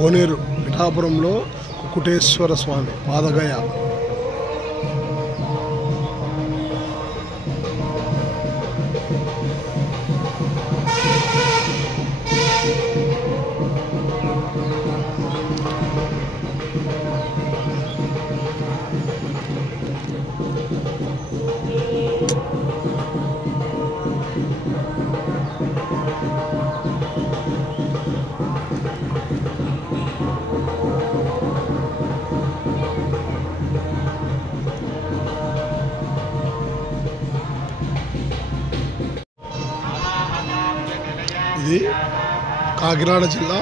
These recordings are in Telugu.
కోనేరు పిఠాపురంలో కుకుటేశ్వర స్వామి పాదగయ. ఇది కాకినాడ జిల్లా,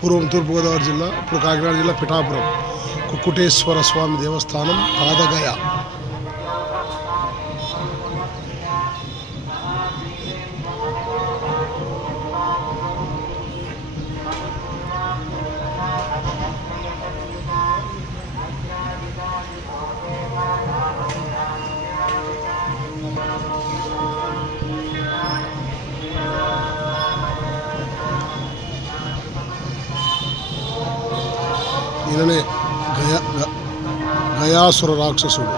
పూర్వం తూర్పుగోదావరి జిల్లా, ఇప్పుడు కాకినాడ జిల్లా పిఠాపురం కుకుటేశ్వర స్వామి దేవస్థానం పాదగయ. ఈయననే గయాసుర రాక్షసుడు.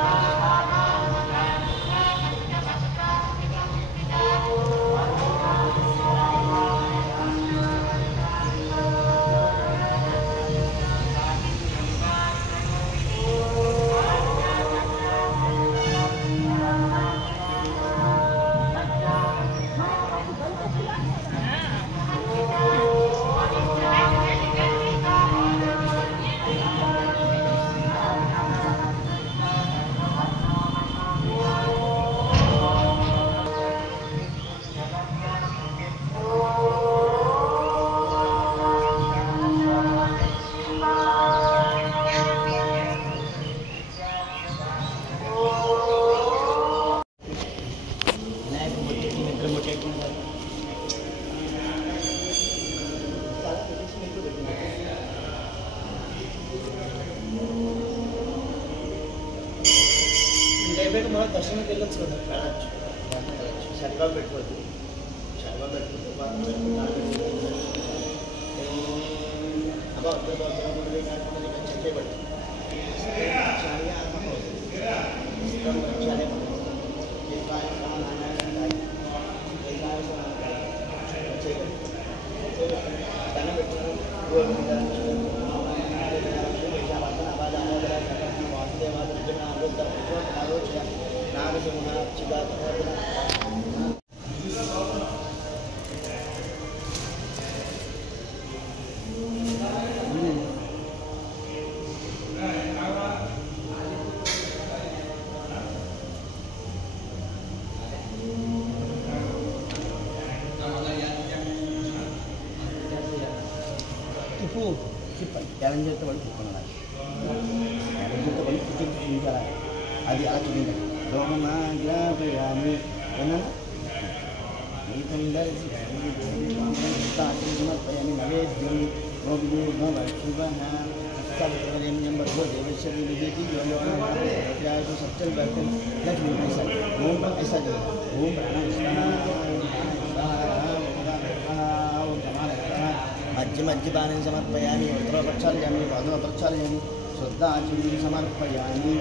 మన దర్శనం వెళ్ళొచ్చు కదా, వెళ్ళచ్చు, శనివారం పెట్టుకోవద్దు, శనివారం పెట్టుకుంటే చేయబడి దండం పెట్టుకున్నాం. ధ్యానం చేస్తే వాళ్ళు చెప్పుకున్నారు, ధ్యానం చేస్తే వాళ్ళు చూపించారా, అది అలా చూపించాలి. రోమయామి సమర్పయామి నవేద్యం सच्चल बैठे लक्ष्मी ऐसा ओम ऐसा ओम मध्य मध्यपानं समर्पयामि उत्तरप्रक्षालयामि पादप्रक्षालयामि शुद्धाचमनीं समर्पयामि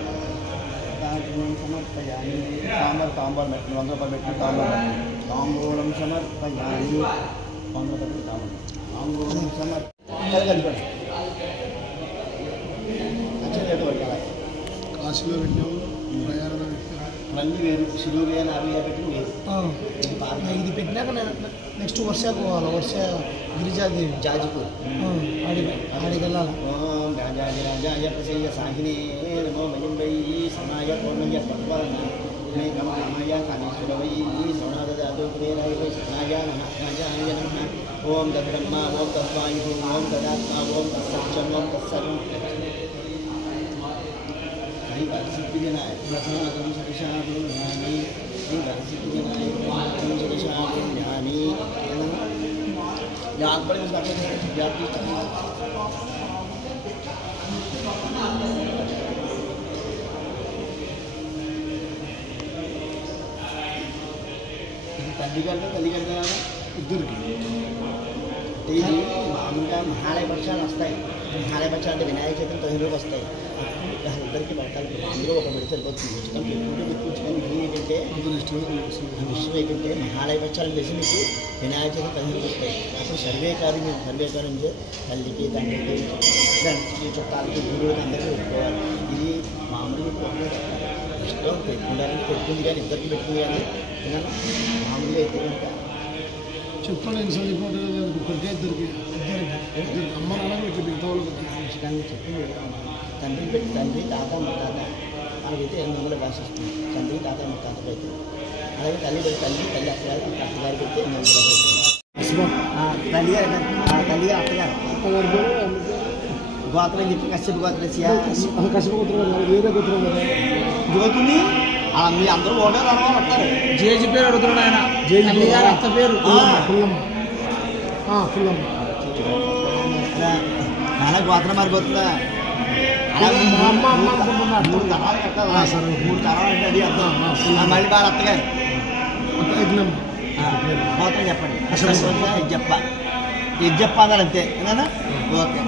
समर्पयामि तांबर मेट्टु 100 रूपायలు मेट्टु तांबूलं समर्पयामि 100 रूपायలు तांबूलं समर्पयामि కాశీలో పెట్టాము, ప్రయాణంలో పెట్టాము, మళ్ళీ వేరు శిలువగా నాలుగు పెట్టి వేరు. ఇది పెట్టినాక నెక్స్ట్ వర్ష పోవాలి, వర్ష గిరిజాదేవి జాజిపూర్ ఆడికి వెళ్ళాలి. ఓం రాజాయ రాజాయ ప్రసయ్య సాహినే నమో మయం వై సమాయ పూర్ణయ పద్మన మే కమయ కామేశ్వర వై సోనాదాదు కుబేరాయ వై సనాయ నమః రాజాయ నమః. ఓం తద్బ్రహ్మ ఓం తద్వాయు ఓం తదాత్మ ఓం తత్సత్యం ఓం తత్సర్వం सिद्धिविनायक प्रसादं सरिषापुण्यानि सिद्धिविनायक प्रसादं सरिषापुण्यानि याद पड़े उसका याद की तल्ली करना इधर की ఇది మామూలుగా మహాలయ పక్షాలు వస్తాయి. మహాలయ పక్షాలు అంటే వినాయక చవితి 15 రోజులు వస్తాయి. అసలు ఇద్దరికి పెట్టాలి. అందులో ఒక మెడిసిన్ పుచ్చుకొని పుచ్చుకొని ఏంటంటే విషయం ఏంటంటే మహాలయ పక్షాలు తెలిసి మీకు వినాయక చవితి 15 రోజులు వస్తాయి. అసలు సర్వే కాదు, మీరు సర్వే కాదు అంటే తల్లికి తండ్రికి ఫ్రెండ్స్కి చుట్టాలకి గురువులకి అందరికీ పెట్టుకోవాలి. ఇది మామూలుగా ఇష్టం పెట్టుకుంటారని పెట్టుకుంది కానీ ఇద్దరికి పెట్టుకుంది కానీ మామూలుగా అయితే కనుక చెప్పండి ఎన్నిసార్లు చెప్పినట్టు ఒకరికి ఇద్దరికి అమ్మ నాన్న ఇట్లా మిగతా వాళ్ళు ఖచ్చితంగా చెప్పింది తండ్రి పెట్టి తండ్రి తాత ముత్తాత అలాగైతే 800 భాషిస్తుంది. తండ్రి తాత ముత్తాతకు అయితే అలాగే తల్లి పెట్టి తల్లి అత్తగారు అత్తగారు పెట్టి 800 తల్లిగారు అత్తగారు గోత్రం చెప్పి కశ్యప గోత్రం కశ్యప గోత్రం వేరే గోత్రం కదా గోతుంది. మీ అందరూ ఓటే రావడం పడతారు. జేజీ పేరు అడుగుతున్నాడు ఆయన. జేజీ గారు అత్త పేరు పుల్లమ్మ. చాలా గోత్రం మారిపోతుందా? మూడు తరాలు కట్టాలా? 3 తరాలు అంటే అది అర్థం. మళ్ళీ వాళ్ళ అత్తగారు గోత్రం చెప్పండి. ఇజ్జప్ప అన్నాడు అంతే. ఏనా ఓకే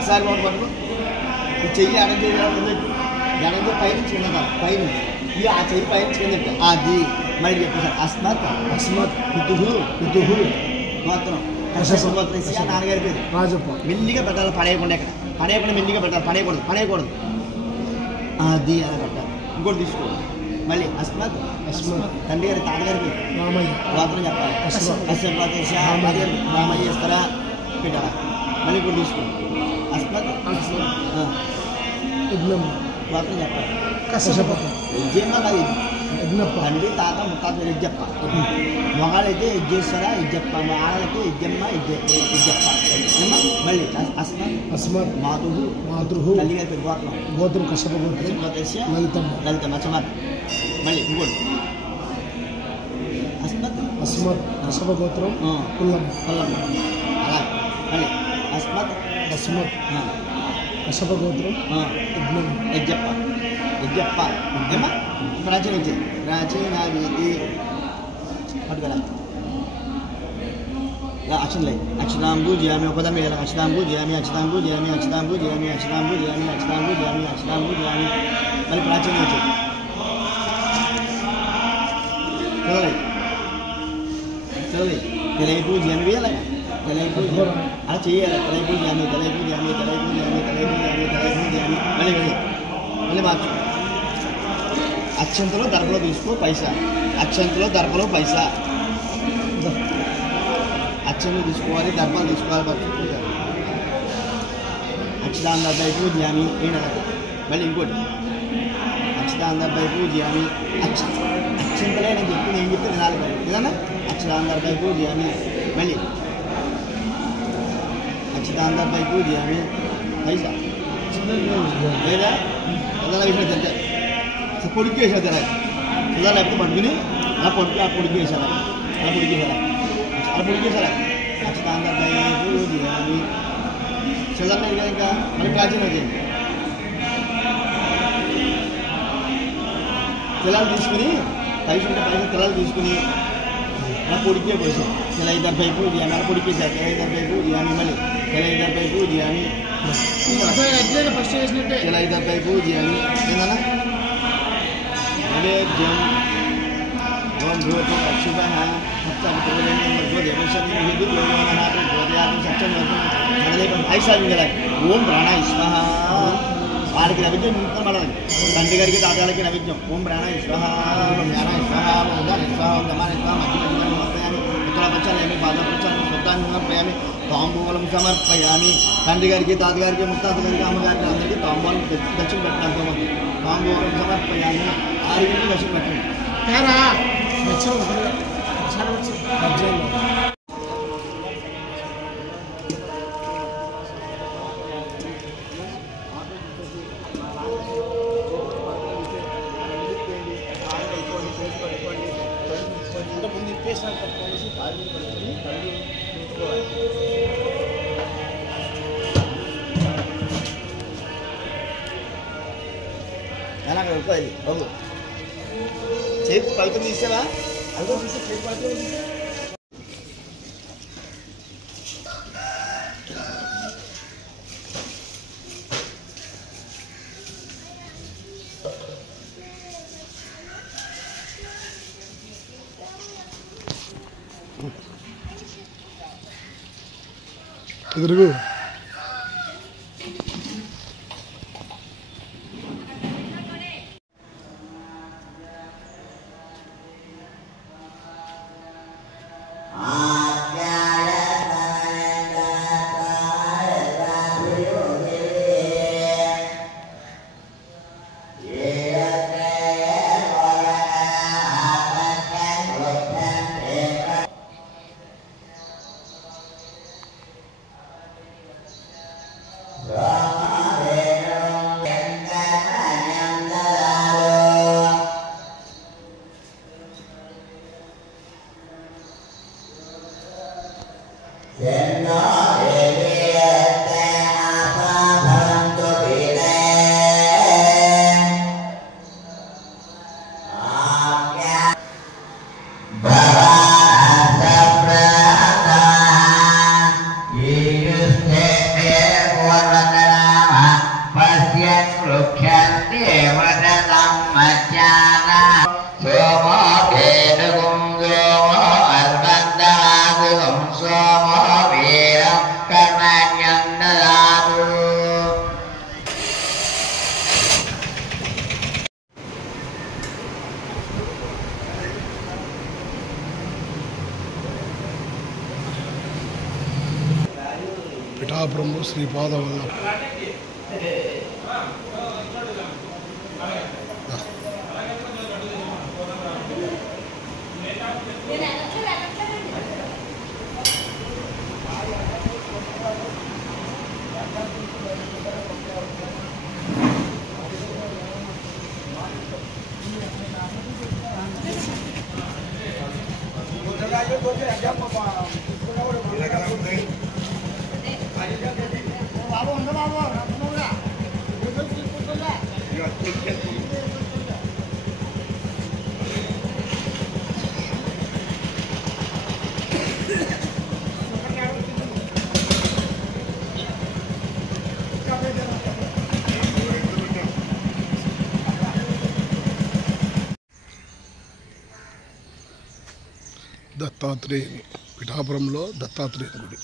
ఈసారి బాబు పట్టుకో. ఈ చెయ్యి ఎడంజే పైన చిన్నదా పైన ఆ చెయ్యి పైన చిన్నట్టు అది మళ్ళీ చెప్పేసారు. అస్మత్ కుతుహు గోత్రం నాన్నగారి పేరు రాజప్ప. మెల్లిగా పెట్టాలి, పడేయకుండా మెల్లిగా పెట్టాలి, పడేయకూడదు అది అలా పెట్టాలి. ఇంకోటి తీసుకోవాలి. మళ్ళీ అస్మత్ తండ్రి గారి తాతగారి పేరు రామయ్య గోత్రం చెప్పాలి. రామయ్య ఇస్తారా పెట్టాలా. మళ్ళీ ఇంకోటి తీసుకోండి. అస్మత్ గోత్రం చెప్పాలి. ఇజ్జమ్మ కాదు తండ్రి తాత ముత్తాత ఇజ్జప్ప. మొగాళ్ళైతే ఇజ్జేస్తారా ఇజ్జప్ప, ఆడలైతే ఇజ్జమ్మ ఇజ్జప్ప. మళ్ళీ అస్మత్ మాతృహు తల్లి గారి పేరు గోత్రం కశ్యప గోత్రం లలితమ్మ చమత్. మళ్ళీ ఇంకోటి అస్మత్ కశ్యప గోత్రం పుల్లమ్మ అలా మళ్ళీ అస్మత్ కశ్యప గోత్రం ఇజ్జప్ప ఏమా ప్రాచీన వీధి పట్టుకరా. అక్షరాంబు జియామి ఒకదాని మీద అక్షరాంబు జియామి మళ్ళీ ప్రాచీన వచ్చేది చదవాలి. తెలియపు జియామి వేయాలి, తెలియపు అలా చేయాలి. తెలియపు జియామి మళ్ళీ మార్చు. అక్షంతలో దర్పలో తీసుకో పైసా. అక్షంతలో అక్షంతలు తీసుకోవాలి, దర్పాలు తీసుకోవాలి. పట్టుకుంటారు అక్షరాంధ్రపైపు జియామి ఏనాడు. మళ్ళీ ఇంకోటి అక్షరాంధ్రపైపు జియామి అక్షంతలే నేను చెప్పింది ఏం చెప్తే వినాలి ఏదన్నా. అక్షరాంధ్రపైపు జియామి మళ్ళీ అక్షరాంధ్రపైపు జియామి పైసా లేదా అలా విషయం అంటే పొడికి వేసారు జర ఇలా లేకపోతే పట్టుకుని అలా పొడికి వేసారా అక్షరాంధ్రపైపు జియామి చిల్లర కదా ఇంకా మళ్ళీ ప్రాచీన పిల్లలు తీసుకుని పైసలు ఉంటే పిల్లలు తీసుకుని అలా పొడికే పోసాం. తెలైదర్పైపు జియామి అలా పొడికేసారు. తెలైదర్పైపు జియామి మళ్ళీ తెలైదర్పైపు జియామి తెలైదర్పైపు జియామి ఏందన్నా నైవేద్యం ఓం భూతం అక్షుభః ఓం ప్రాణాయ స్వాహ. వాడికి నైవేద్యం నిమిత్తం పడాలి. తండ్రి గారికి తాతగారికి నైవేద్యం ఓం ప్రాణాయ స్వాహ, ప్రాణాయ స్వాహ, ఉదాహరణ స్వాహ, గమాన స్వాహ, మధ్యమధ్యమని ఉత్తరపక్షాన్ని పాదపక్షాన్ని శుద్ధాన్ని సమర్పయామి. తాంబూలం సమర్పయామి. తండ్రి గారికి తాతగారికి ముత్తాత గారికి అమ్మగారికి అందరికీ తాంబూలం దక్షిణ పెట్టాలి. తాంబూలం సమర్పయామి. 6 గంటలు దక్షిణ పెట్టండి. ఎలా కలుపుకోవాలి బాబు. చేతి పలుకుని తీసావా? అదిగో తీసే చేతి పలుకుని తీసా. ఎదురుగు పిఠాపురంలో శ్రీపాద వల్లభ దత్తాత్రేయుని పిఠాపురంలో దత్తాత్రేయుని గుడి.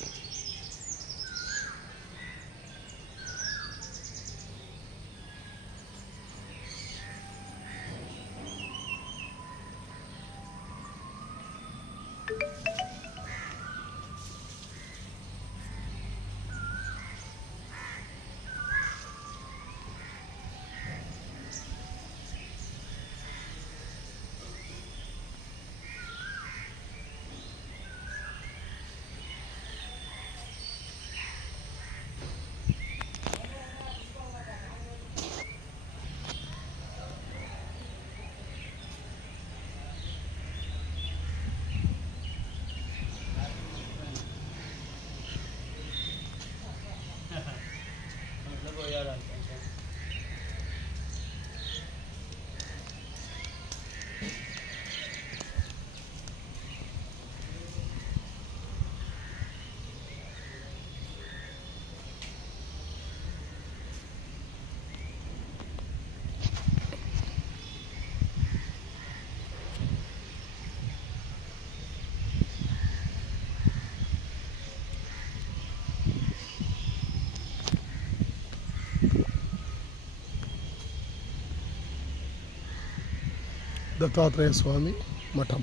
దత్తాత్రేయ స్వామి మఠం.